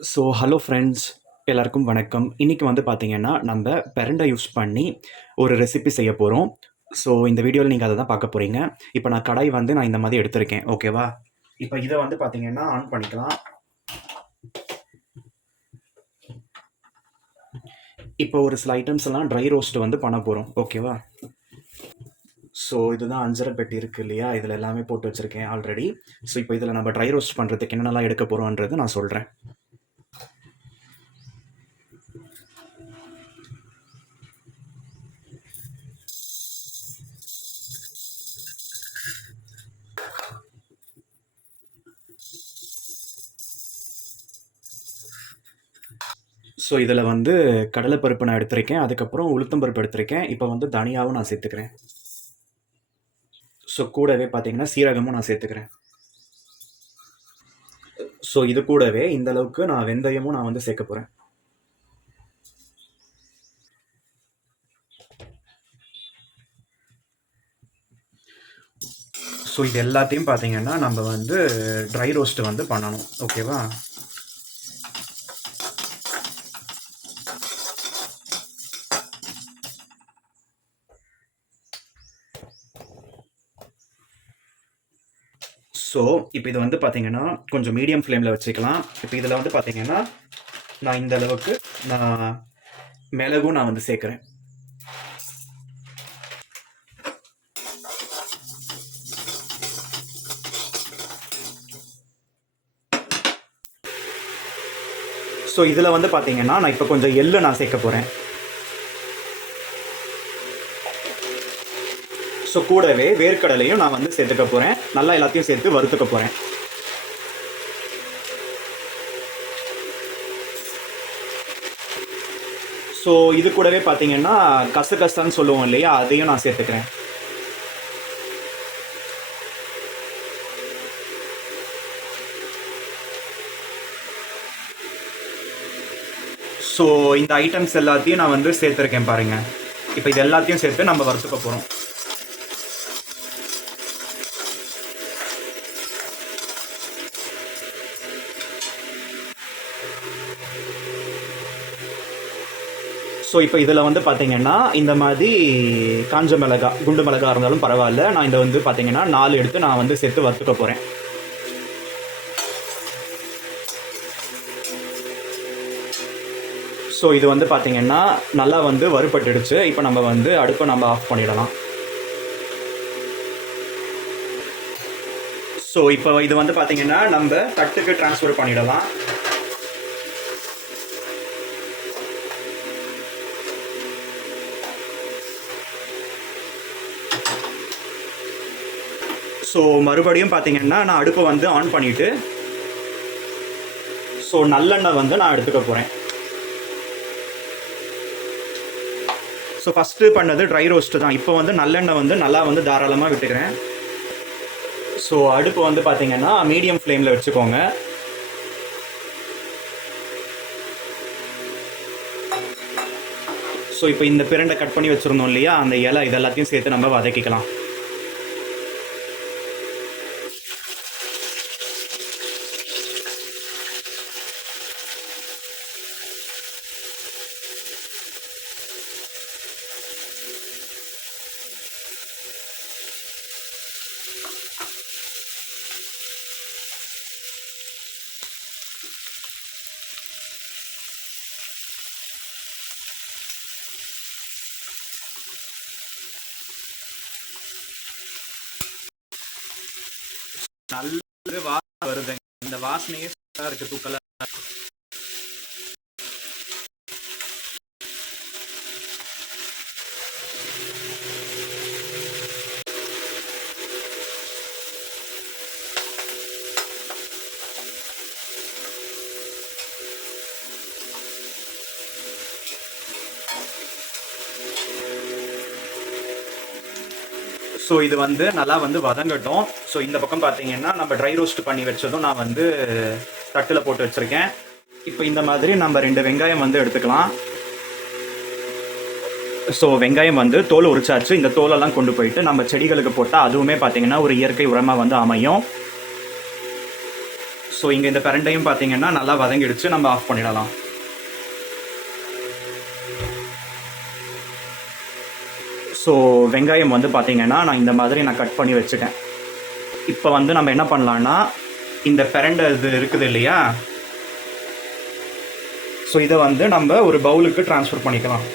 Hello friends, எல்லாருக்கும் வணக்கம். இன்னைக்கு வந்து பார்த்தீங்கன்னா, நம்ப பிரண்ட யூஸ் பண்ணி ஒரு ரெசிபி செய்ய போறோம். இந்த வீடியோல நீங்க அத தான் பார்க்க போறீங்க. இப்ப நான் கடாய் வந்து நான் இந்த மாதிரி எடுத்திருக்கேன். ஓகேவா? இப்ப இத வந்து பார்த்தீங்கன்னா, ஆன் பண்ணிக்கலாம். இப்போ ஒரு சில ஐட்டம்ஸ் எல்லாம் ட்ரை ரோஸ்ட் வந்து பண்ண போறோம். ஓகேவா? இதுதான் அஞ்சர பெட்டி இருக்கு இல்லையா? இதுல எல்லாமே போட்டு வச்சிருக்கேன் ஆல்ரெடி. இப்போ இதுல நம்ம ட்ரை ரோஸ்ட் பண்றதுக்கு என்னென்னலாம் எடுக்க போறோம்ன்றது நான் சொல்றேன். இதில வந்து கடலை பருப்பு நான் எடுத்திருக்கேன். அதுக்கப்புறம் உளுத்தம் பருப்பு எடுத்திருக்கேன். இப்போ வந்து தனியாவும் நான் சேர்த்துக்கிறேன். கூடவே பார்த்தீங்கன்னா, சீரகமும் நான் சேர்த்துக்கிறேன். இது கூடவே இந்த அளவுக்கு நான் வெந்தயமும் நான் வந்து சேர்க்க போறேன். இது எல்லாத்தையும் பார்த்தீங்கன்னா, நம்ம வந்து ட்ரை ரோஸ்ட் வந்து பண்ணணும். ஓகேவா? இப்போ இது வந்து பார்த்தீங்கன்னா, கொஞ்சம் மீடியம் ஃப்ளேம்ல வச்சுக்கலாம். இப்போ இதில வந்து பார்த்தீங்கன்னா, நான் இந்த அளவுக்கு நான் மிளகும் நான் வந்து சேர்க்கிறேன். இதில வந்து பார்த்தீங்கன்னா, நான் இப்போ கொஞ்சம் எள்ளு நான் சேர்க்க போறேன். கூடவே வேர்க்கடலையும் நான் வந்து சேர்த்துக்க போறேன். நல்லா எல்லாத்தையும் சேர்த்து வறுத்துக்க போறேன். இது கூடவே பார்த்தீங்கன்னா, கசகசான்னு சொல்லுவோம் இல்லையா? அதையும் நான் சேர்த்துக்கிறேன். இந்த ஐட்டம்ஸ் எல்லாத்தையும் நான் வந்து சேர்த்துருக்கேன் பாருங்க. இப்போ இது எல்லாத்தையும் சேர்த்து நம்ம வறுத்துக்க போறோம். இப்போ இதில் வந்து பார்த்தீங்கன்னா, இந்த மாதிரி காஞ்ச மிளகா, குண்டு மிளகா இருந்தாலும் பரவாயில்ல. நான் இதை வந்து பார்த்தீங்கன்னா 4 எடுத்து நான் வந்து சேர்த்து வறுத்துக்க போகிறேன். இது வந்து பார்த்தீங்கன்னா, நல்லா வந்து வறுபட்டுடுச்சு. இப்போ நம்ம வந்து அடுப்பை நம்ம ஆஃப் பண்ணிடலாம். இப்போ இது வந்து பார்த்தீங்கன்னா, நம்ம தட்டுக்கு ட்ரான்ஸ்ஃபர் பண்ணிடலாம். மறுபடியும் பார்த்தீங்கன்னா, நான் அடுப்பை வந்து ஆன் பண்ணிவிட்டு நல்லெண்ணெய் வந்து நான் எடுத்துக்க போகிறேன். ஃபஸ்ட்டு பண்ணது ட்ரை ரோஸ்ட்டு தான். இப்போ வந்து நல்லெண்ணெய் வந்து நல்லா வந்து தாராளமாக விட்டுக்கிறேன். அடுப்பு வந்து பார்த்தீங்கன்னா, மீடியம் ஃப்ளேமில் வச்சுக்கோங்க. இப்போ இந்த பிரண்டை கட் பண்ணி வச்சுருந்தோம் இல்லையா? அந்த இலை இது எல்லாத்தையும் சேர்த்து நம்ம வதக்கிக்கலாம். நல்ல வாசனை வருதுங்க. இந்த வாசனையே சூப்பரா இருக்கு, தூக்கலா. இது வந்து நல்லா வந்து வதங்கட்டும். இந்த பக்கம் பார்த்தீங்கன்னா, நம்ம ட்ரை ரோஸ்ட் பண்ணி வச்சதும் நான் வந்து தட்டில் போட்டு வச்சுருக்கேன். இப்போ இந்த மாதிரி நம்ம 2 வெங்காயம் வந்து எடுத்துக்கலாம். வெங்காயம் வந்து தோல் உரிச்சாச்சு. இந்த தோலெல்லாம் கொண்டு போயிட்டு நம்ம செடிகளுக்கு போட்டால் அதுவுமே பார்த்தீங்கன்னா ஒரு இயற்கை உரமாக வந்து அமையும். ஸோ இங்கே இந்த பிரண்டையும் பார்த்தீங்கன்னா நல்லா வதங்கிடுச்சு, நம்ம ஆஃப் பண்ணிடலாம். ஸோ வெங்காயம் வந்து பார்த்தீங்கன்னா நான் இந்த மாதிரி நான் கட் பண்ணி வச்சுட்டேன். இப்போ வந்து நம்ம என்ன பண்ணலான்னா, இந்த பிரண்டை இது இருக்குது இல்லையா, ஸோ இதை வந்து நம்ம ஒரு பவுலுக்கு ட்ரான்ஸ்ஃபர் பண்ணிக்கலாம்.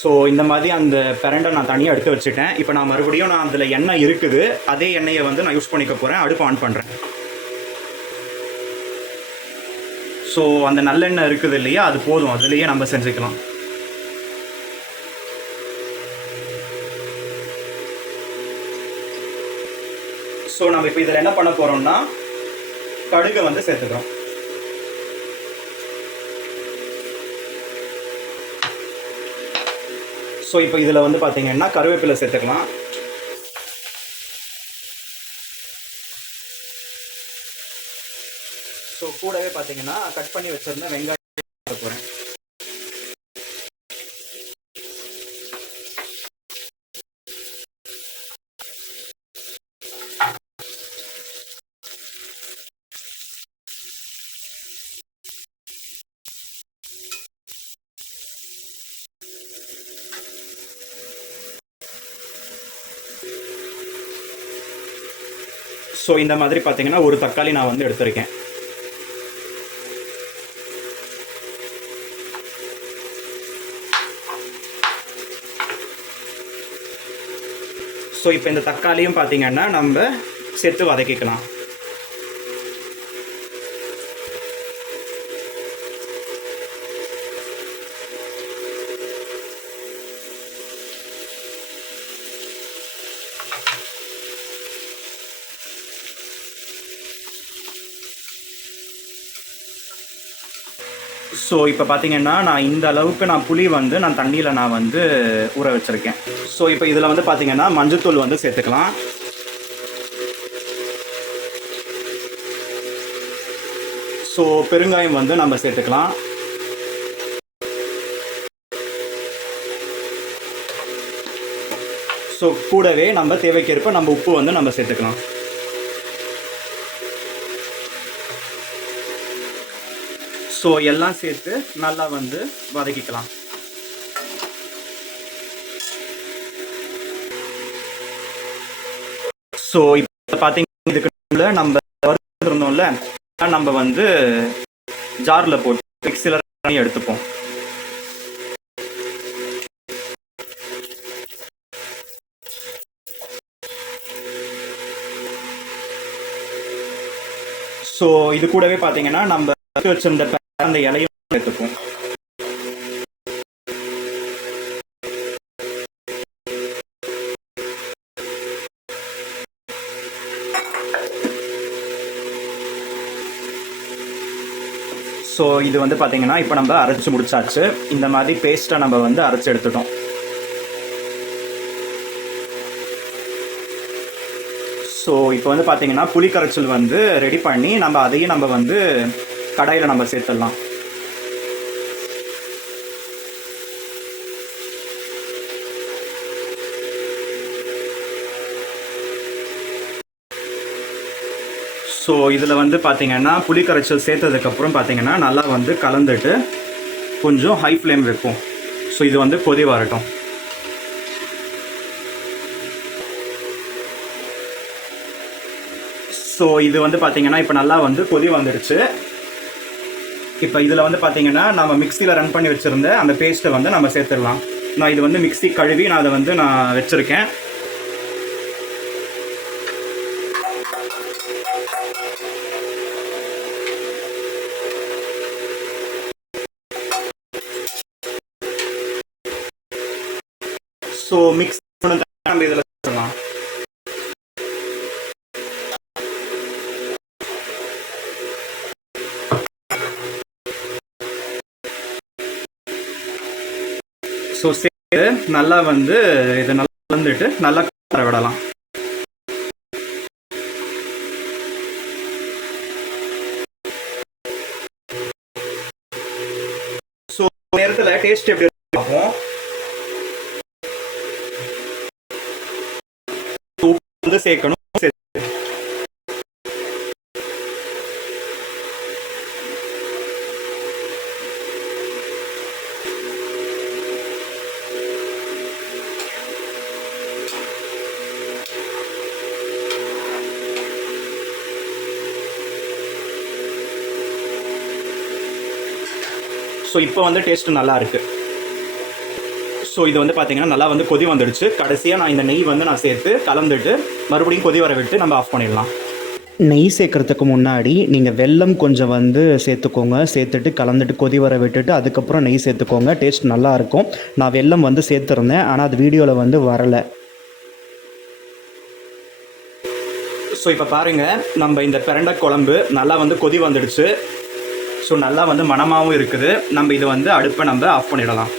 ஸோ இந்த மாதிரி அந்த பிரண்டை நான் தனியாக எடுத்து வச்சுட்டேன். இப்போ நான் மறுபடியும் அதில் எண்ணெய் இருக்குது, அதே எண்ணெயை வந்து நான் யூஸ் பண்ணிக்க போகிறேன். அடுப்பு ஆன் பண்ணுறேன். ஸோ அந்த நல்லெண்ணெய் இருக்குது இல்லையா, அது போதும், அதுலேயே நம்ம செஞ்சுக்கலாம். ஸோ நம்ம இப்போ இதில் என்ன பண்ண போகிறோம்னா, கடுகை வந்து சேர்த்துக்கிறோம். ஸோ இப்போ இதில் வந்து பார்த்தீங்கன்னா கருவேப்பிலை சேர்த்துக்கலாம். ஸோ கூடவே பார்த்தீங்கன்னா கட் பண்ணி வச்சிருந்த வெங்காயம் போகிறேன். ஸோ இந்த மாதிரி பார்த்தீங்கன்னா ஒரு தக்காளி நான் வந்து எடுத்திருக்கேன். ஸோ இப்போ இந்த தக்காளியும் பார்த்தீங்கன்னா நம்ம சேர்த்து வதக்கிக்கலாம். ஸோ இப்போ பார்த்தீங்கன்னா நான் இந்த அளவுக்கு நான் புளி வந்து நான் தண்ணியில் நான் வந்து ஊற வச்சுருக்கேன். ஸோ இப்போ இதில் வந்து பார்த்தீங்கன்னா மஞ்சள்தூள் வந்து சேர்த்துக்கலாம். ஸோ பெருங்காயம் வந்து நம்ம சேர்த்துக்கலாம். ஸோ கூடவே நம்ம தேவைக்கேற்ப நம்ம உப்பு வந்து நம்ம சேர்த்துக்கலாம். ஸோ எல்லாம் சேர்த்து நல்லா வந்து வதக்கிக்கலாம். ஸோ இப்போ பார்த்தீங்கன்னா இதுக்கு நம்ம வறுத்துருந்தோம்ல, நம்ம வந்து ஜாரில் போட்டு மிக்ஸியில் பண்ணி எடுத்துப்போம். ஸோ இது கூடவே பார்த்தீங்கன்னா நம்ம வச்சிருந்த அந்த இலையும் எடுத்துப்போம். ஸோ இது வந்து பார்த்தீங்கன்னா இப்போ நம்ம அரைச்சி முடிச்சாச்சு. இந்த மாதிரி பேஸ்ட்டை நம்ம வந்து அரைச்சி எடுத்துட்டோம். ஸோ இப்போ வந்து பார்த்தீங்கன்னா புளி கரைச்சல் வந்து ரெடி பண்ணி நம்ம அதையும் நம்ம வந்து கடாயில் நம்ம சேர்த்துடலாம். ஸோ இதில் வந்து பார்த்தீங்கன்னா புளி கரைச்சல் சேர்த்ததுக்கப்புறம் பார்த்தீங்கன்னா நல்லா வந்து கலந்துட்டு கொஞ்சம் ஹை ஃப்ளேம் வைப்போம். ஸோ இது வந்து கொதி வரட்டும். ஸோ இது வந்து பார்த்தீங்கன்னா இப்போ நல்லா வந்து கொதி வந்துடுச்சு. இப்போ இதில் வந்து பார்த்தீங்கன்னா நம்ம மிக்சியில் ரன் பண்ணி வச்சுருந்த அந்த பேஸ்ட்டை வந்து நம்ம சேர்த்துடலாம். நான் இது வந்து மிக்சி கழுவி நான் அதை வந்து நான் வச்சுருக்கேன். ஸோ மிக்ஸ் நம்ம இதில் சேர்த்துடலாம். ஸோ சேர்த்து நல்லா வந்து இதை நல்லா கலந்துட்டு நல்லா கலர விடலாம். டேஸ்ட் எப்படி பார்ப்போம். உப்பு வந்து சேர்க்கணும். ஸோ இப்போ வந்து டேஸ்ட்டு நல்லா இருக்குது. ஸோ இது வந்து பார்த்தீங்கன்னா நல்லா வந்து கொதி வந்துடுச்சு. கடைசியாக நான் இந்த நெய் வந்து நான் சேர்த்து கலந்துட்டு மறுபடியும் கொதி வர விட்டு நம்ம ஆஃப் பண்ணிடலாம். நெய் சேர்க்குறதுக்கு முன்னாடி நீங்கள் வெல்லம் கொஞ்சம் வந்து சேர்த்துக்கோங்க. சேர்த்துட்டு கலந்துட்டு கொதி வர விட்டுட்டு அதுக்கப்புறம் நெய் சேர்த்துக்கோங்க. டேஸ்ட் நல்லாயிருக்கும். நான் வெல்லம் வந்து சேர்த்துருந்தேன், ஆனால் அது வீடியோவில் வந்து வரலை. ஸோ இப்போ பாருங்கள், நம்ம இந்த பிரண்டை குழம்பு நல்லா வந்து கொதி வந்துடுச்சு. ஸோ நல்லா வந்து மணமாகவும் இருக்குது. நம்ம இதை வந்து அடுப்பை நம்ம ஆஃப் பண்ணிடலாம்.